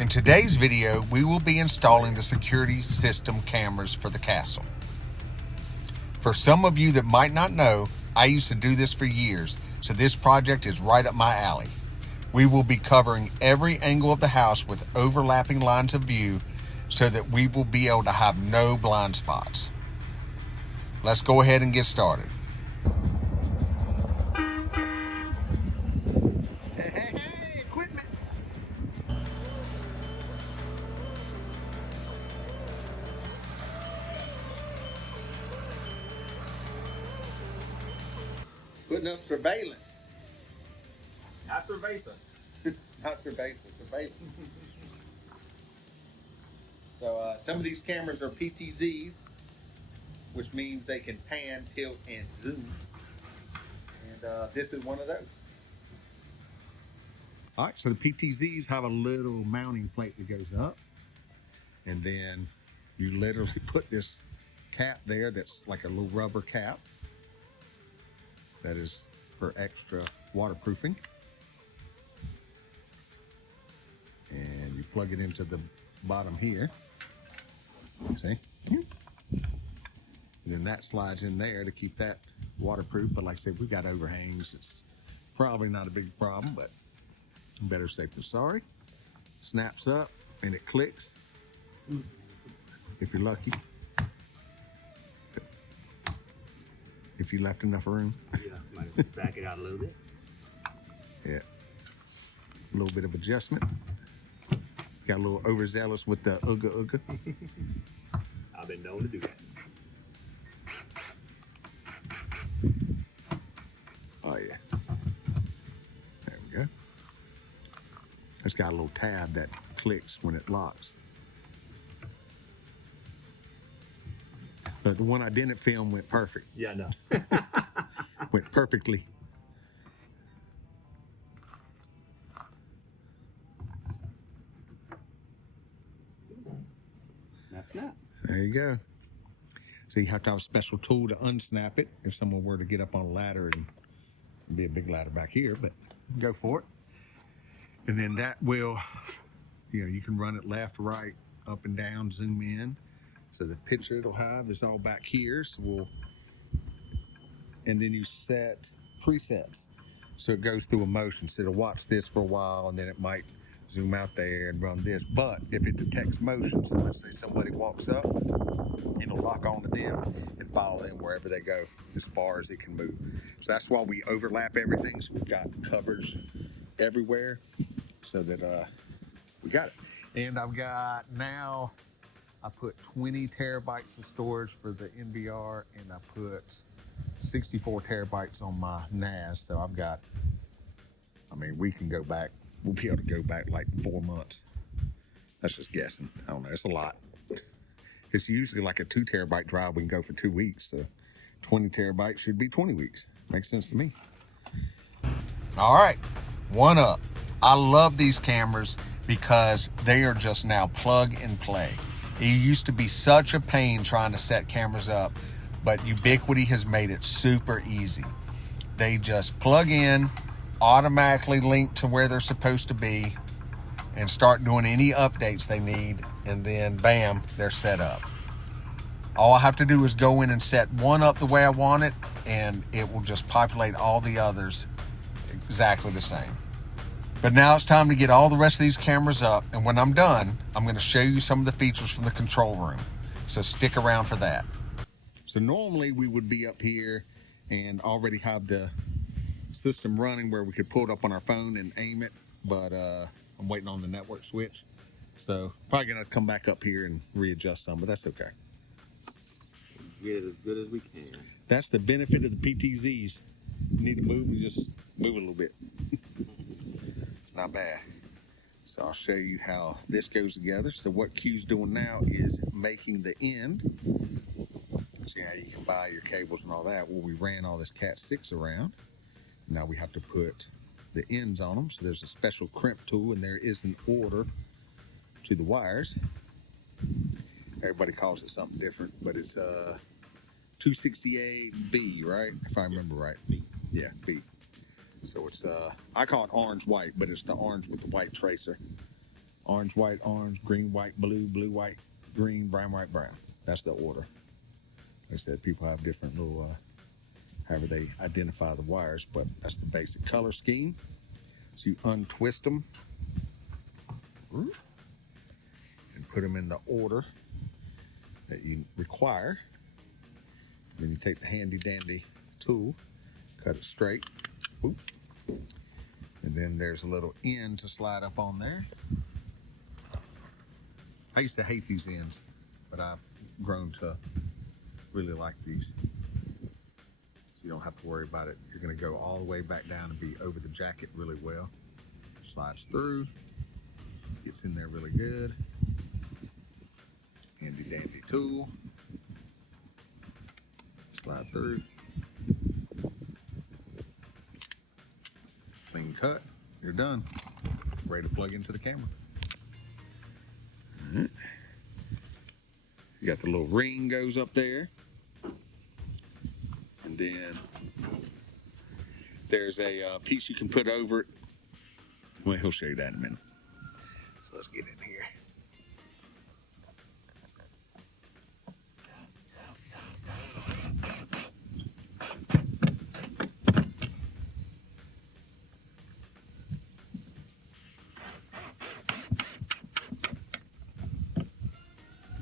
In today's video, we will be installing the security system cameras for the castle. For some of you that might not know, I used to do this for years, so this project is right up my alley. We will be covering every angle of the house with overlapping lines of view so that we will be able to have no blind spots. Let's go ahead and get started. Hey, equipment! Putting up surveillance. Not surveillance. Not surveillance, surveillance. So some of these cameras are PTZs, which means they can pan, tilt, and zoom. And this is one of those. All right, so the PTZs have a little mounting plate that goes up, and then you literally put this cap there that's like a little rubber cap that is for extra waterproofing. And you plug it into the bottom here. See? And then that slides in there to keep that waterproof. But like I said, we got overhangs. It's probably not a big problem, but better safe than sorry. Snaps up and it clicks. If you're lucky. If you left enough room. Yeah, might back it out a little bit. Yeah. A little bit of adjustment. Got a little overzealous with the ooga. I've been known to do that. Oh yeah. There we go. It's got a little tab that clicks when it locks. But the one I didn't film went perfect. Yeah, I know. Went perfectly. Snap. There you go. So you have to have a special tool to unsnap it if someone were to get up on a ladder, and it'd be a big ladder back here, but go for it. And then that will, you can run it left, right, up and down, zoom in. So the picture it'll have is all back here. So and then you set presets. So it goes through a motion. So it'll watch this for a while, and then it might zoom out there and run this. But if it detects motion, so let's say somebody walks up, it'll lock onto them and follow them wherever they go as far as it can move. So that's why we overlap everything. So we've got coverage everywhere so that we got it. And I've got now, I put 20 terabytes of storage for the NVR, and I put 64 terabytes on my NAS. So I've got, we can go back. We'll be able to go back like 4 months. That's just guessing. I don't know. It's a lot. It's usually like a 2 terabyte drive. We can go for 2 weeks. So 20 terabytes should be 20 weeks. Makes sense to me. All right. One up. I love these cameras because they are just now plug and play. It used to be such a pain trying to set cameras up, but Ubiquiti has made it super easy. They just plug in, automatically link to where they're supposed to be, and start doing any updates they need, and then bam, they're set up. All I have to do is go in and set one up the way I want it, and it will just populate all the others exactly the same. But now it's time to get all the rest of these cameras up, and when I'm done, I'm going to show you some of the features from the control room. So stick around for that. So normally we would be up here and already have the system running where we could pull it up on our phone and aim it, but I'm waiting on the network switch. So probably going to come back up here and readjust some, but that's okay. Get it as good as we can. That's the benefit of the PTZs. You need to move, we just move it a little bit. Not bad. So I'll show you how this goes together. So what Q's doing now is making the end. See how you can buy your cables and all that. Well, we ran all this Cat 6 around. Now we have to put the ends on them. So there's a special crimp tool, and there is an order to the wires. Everybody calls it something different, but it's 268B, right? If I remember right. B. Yeah, B. So it's I call it orange white, but it's the orange with the white tracer. Orange, white, orange, green, white, blue, blue, white, green, brown, white, brown. That's the order. Like I said, people have different little, however they identify the wires, but that's the basic color scheme. So you untwist them and put them in the order that you require. Then you take the handy dandy tool, cut it straight. Oop. And then there's a little end to slide up on there. I used to hate these ends, but I've grown to really like these. So you don't have to worry about it. You're gonna go all the way back down and be over the jacket really well. Slides through, gets in there really good. Handy dandy tool. Slide through. Clean cut. You're done. Ready to plug into the camera. All right. You got the little ring goes up there. And then there's a piece you can put over it. Well, he'll show you that in a minute. So let's get in here.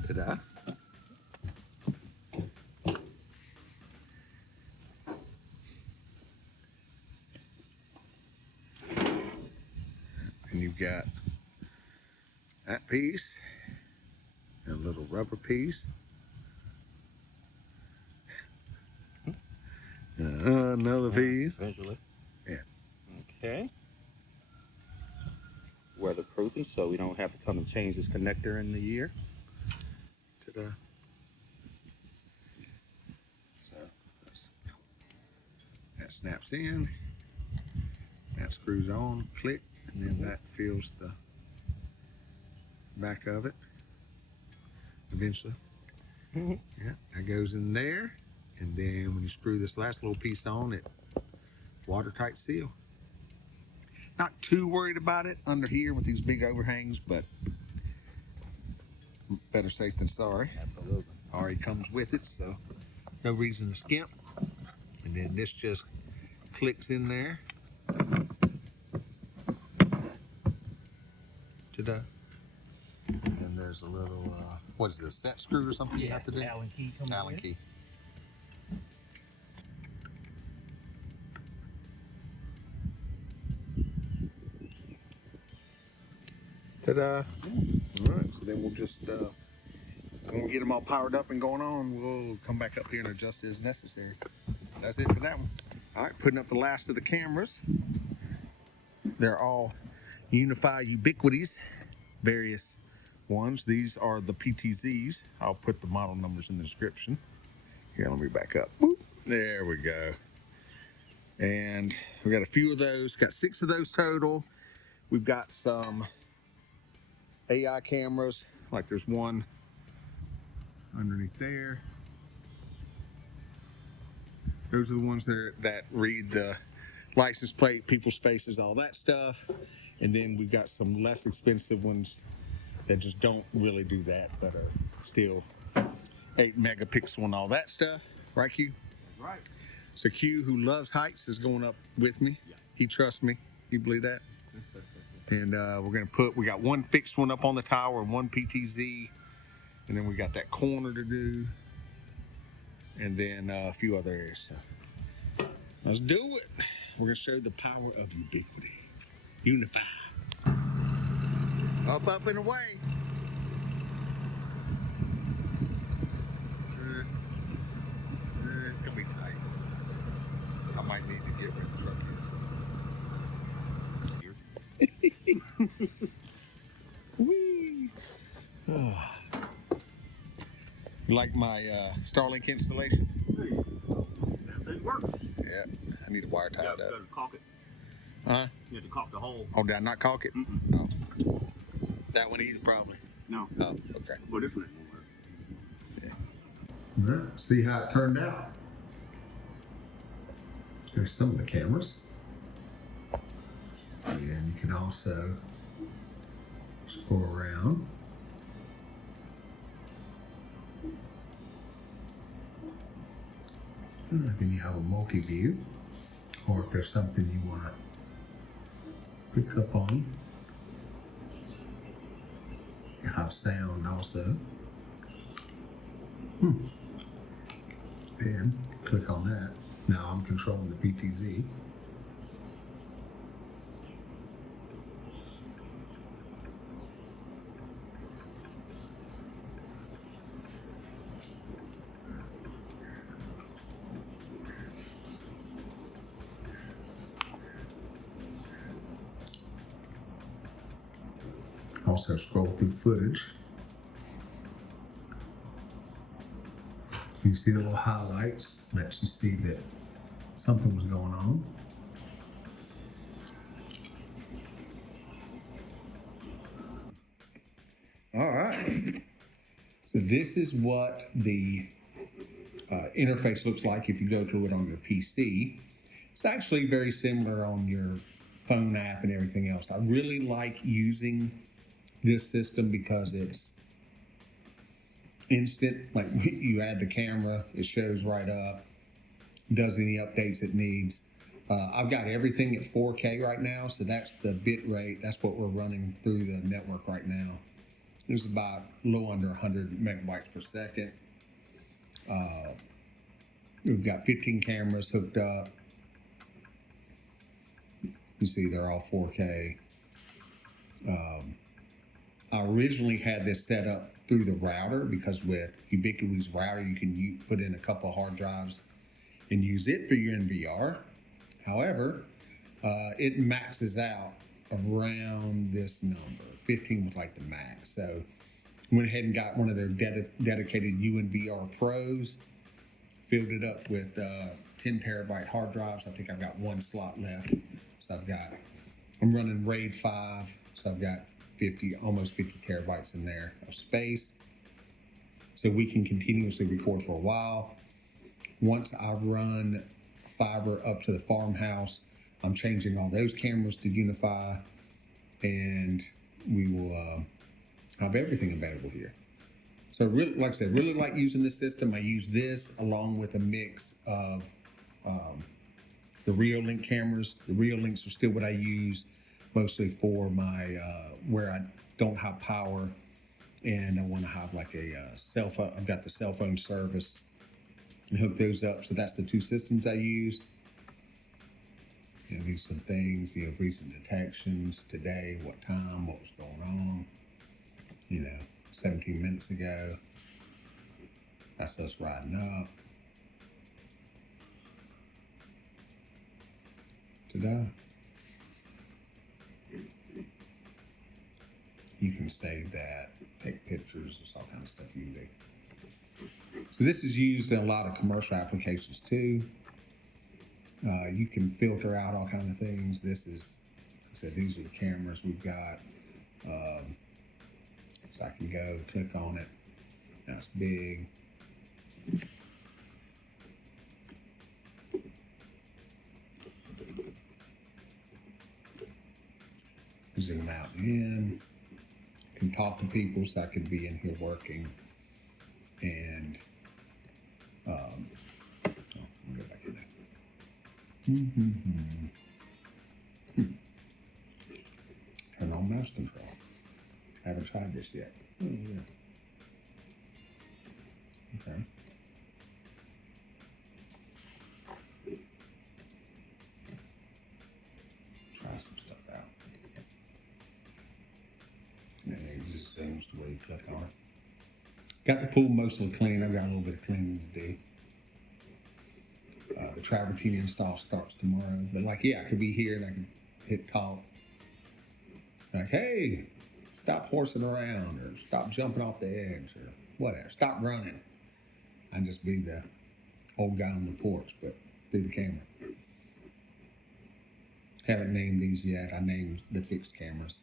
Ta-da. And you've got that piece and a little rubber piece. Another piece. Visually. Yeah. Okay. Weatherproofing, so we don't have to come and change this connector in the year. Ta-da. So that snaps in. That screws on, click, and then that fills the back of it eventually. Yeah, that goes in there. And then when you screw this last little piece on, it watertight seal. Not too worried about it under here with these big overhangs, but better safe than sorry. Absolutely. Already comes with it, so no reason to skimp. And then this just clicks in there. Ta-da. And then there's a little, what is this, set screw or something you have to do? Allen key comes Allen in. key. Ta-da. All right, so then we'll just, when we get them all powered up and going on, we'll come back up here and adjust as necessary. That's it for that one. All right, putting up the last of the cameras. They're all UNIFI Ubiquities, various ones. These are the PTZs. I'll put the model numbers in the description. Here, let me back up. Boop. There we go. And we got a few of those. Got 6 of those total. We've got some AI cameras. Like there's one underneath there. Those are the ones that read the license plate, people's faces, all that stuff. And then we've got some less expensive ones that just don't really do that, but are still 8 megapixel and all that stuff. Right, Q? That's right. So Q, who loves heights, is going up with me. Yeah. He trusts me. You believe that? And we got one fixed one up on the tower and one PTZ. And then we got that corner to do. And then a few other areas. So let's do it. We're going to show the power of ubiquity. UNIFI. Up and away. It's going to be tight. I might need to get rid of the truck here. Whee! Oh. You like my Starlink installation? That thing works. Yeah, I need a wire tied up. You have to caulk it. Huh? You have to caulk the hole. Oh, did I not caulk it? Mm-mm. Oh. That one either, probably. No. Oh, okay. Well, this one won't work. All right, see how it turned out. There's some of the cameras. And you can also Just go around. Then you have a multi-view, or if there's something you want to pick up on, you have sound also. Then click on that. Now I'm controlling the PTZ. Also scroll through footage. You see the little highlights, lets you see that something was going on. All right. So this is what the interface looks like if you go to it on your PC. It's actually very similar on your phone app and everything else. I really like using this system because it's instant. Like you add the camera, it shows right up, does any updates it needs. I've got everything at 4K right now, so that's the bit rate. That's what we're running through the network right now. There's about a little under 100 megabytes per second. We've got 15 cameras hooked up. You see they're all 4K. I originally had this set up through the router because with Ubiquiti's router, you can put in a couple of hard drives and use it for your NVR. However, it maxes out around this number. 15 was like the max. So went ahead and got one of their dedicated UNVR Pros, filled it up with 10 terabyte hard drives. I think I've got one slot left. So I'm running RAID 5, so I've got almost 50 terabytes in there of space. So we can continuously record for a while. Once I run fiber up to the farmhouse, I'm changing all those cameras to UNIFI, and we will have everything available here. So really, like I said, really like using this system. I use this along with a mix of the Reolink cameras. The Reolinks are still what I use mostly for my where I don't have power and I want to have like a cell phone. I've got the cell phone service and hook those up. So that's the two systems I use. You know, these are some things, you know, recent detections, today, what time, what was going on, you know, 17 minutes ago. That's us riding up. Ta-da. You can save that, take pictures, there's all kinds of stuff you can do. So this is used in a lot of commercial applications too. You can filter out all kinds of things. This is, like I said, these are the cameras we've got. So I can go click on it. Now it's big. Zoom out and in. Can talk to people, so I could be in here working. And I'll go back in there. Turn on mouse control. Haven't tried this yet. Oh, yeah. Okay. Try some stuff out. And it just zooms the way you click on it. Got the pool mostly clean. I've got a little bit of cleaning to do. The travertine install starts tomorrow. But like, yeah, I could be here and I could hit talk. Like, hey, stop horsing around or stop jumping off the edge or whatever. Stop running. I'd just be the old guy on the porch, but through the camera. Haven't named these yet. I named the fixed cameras.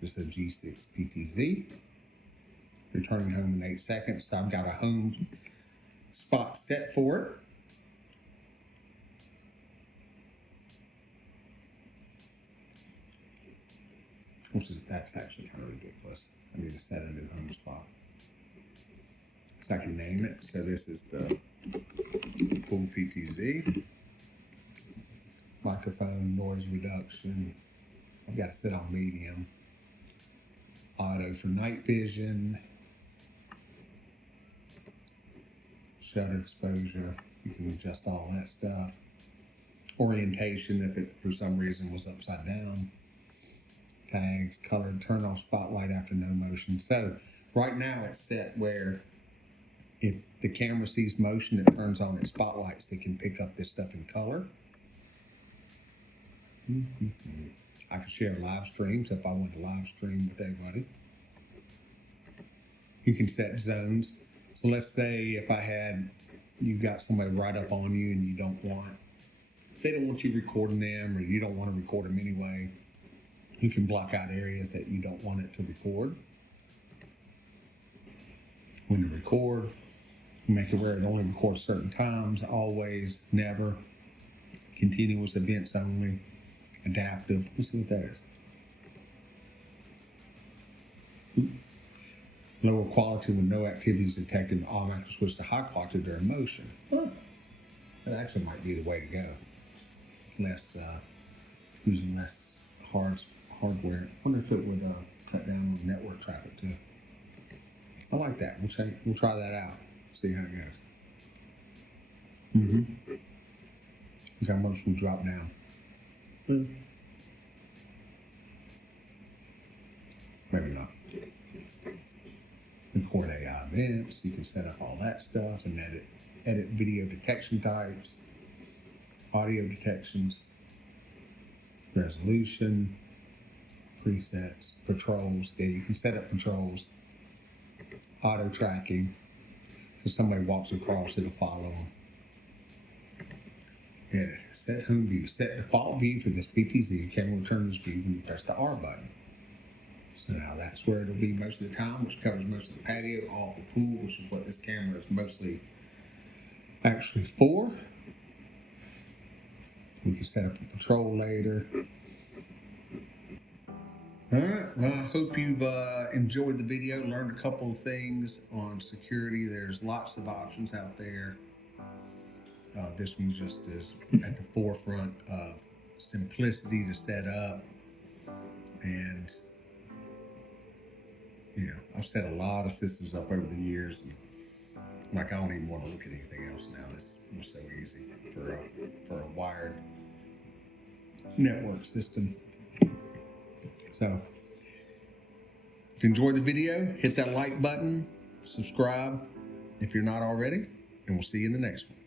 This is a G6 PTZ. Returning home in 8 seconds. So I've got a home spot set for it. Which is That's actually kind of ridiculous. I need to set it in home spot. So I can name it. So this is the full PTZ. Microphone, noise reduction. I've got to set on medium. Auto for night vision. Shutter exposure. You can adjust all that stuff. Orientation if it for some reason was upside down. Tags, color, turn off spotlight after no motion. So right now it's set where if the camera sees motion, it turns on its spotlights. They can pick up this stuff in color. I can share live streams if I want to live stream with everybody. You can set zones. So let's say if you've got somebody right up on you and they don't want you recording them or you don't want to record them anyway, you can block out areas that you don't want it to record. When to record, make it where it only records certain times, always, never, continuous events only, adaptive. Let's see what that is. Lower quality when no activity is detected, automatically switch to high quality during motion. That actually might be the way to go. Using less hardware. I wonder if it would cut down on network traffic too. I like that. We'll try that out. See how it goes. See how much we drop down. Maybe not. Record AI events. You can set up all that stuff and edit video detection types, audio detections, resolution, presets, patrols. Yeah, you can set up patrols, auto tracking. If somebody walks across, it'll follow them. Yeah, set home view. Set default view for this PTZ. Camera will return this view when you press the R button. So now that's where it'll be most of the time, which covers most of the patio, all of the pool, which is what this camera is mostly actually for. We can set up a patrol later. All right, well, I hope you've enjoyed the video, learned a couple of things on security. There's lots of options out there. This one just is at the forefront of simplicity to set up. And, I've set a lot of systems up over the years. And, I don't even want to look at anything else now. This was so easy for a wired network system. So, if you enjoyed the video, hit that like button, subscribe if you're not already, and we'll see you in the next one.